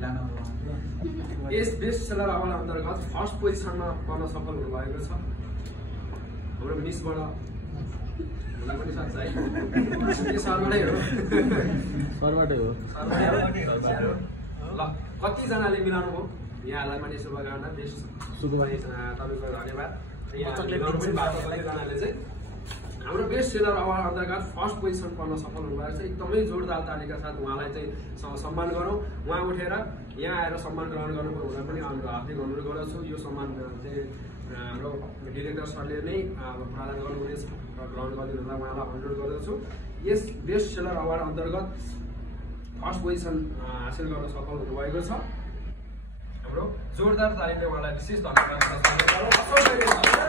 यस best seller award अन्तर्गत first पोजिसनमा पर्न सफल हुनुभएको छ हाम्रो मिसबाट हुन पनि सक्छ है यो सरबाटै हो ल कतिजनाले मिलाउनु भयो यहाँहरूलाई पनि शुभकामना बेस्ट तपाईँको धन्यवाद कतिजनाले चाहिँ हाम्रो बेस्ट सेलर अवार्ड अन्तर्गत फर्स्ट पोजिसन पर्न सफल हुनुभएको छ एकदमै जोरदार तालिका साथ उहाँलाई चाहिँ सम्मान गरौँ उहाँ उठेर यहाँ आएर सम्मान ग्रहण गर्नुको हुँदा पनि हाम्रो हार्दिक अनुरोध गर्दछु यो सम्मान चाहिँ हाम्रो डिरेक्टर सरले नै प्रदान गर्नुहुनेछ र ग्रहण गरिदिनु होला उहाँलाई अनुरोध गर्दछु यस बेस्ट सेलर अवार्ड अन्तर्गत फर्स्ट पोजिसन हासिल गर्न सफल हुनुभएको छ हाम्रो जोरदार तालिमले उहाँलाई विशेष धन्यवाद फोटो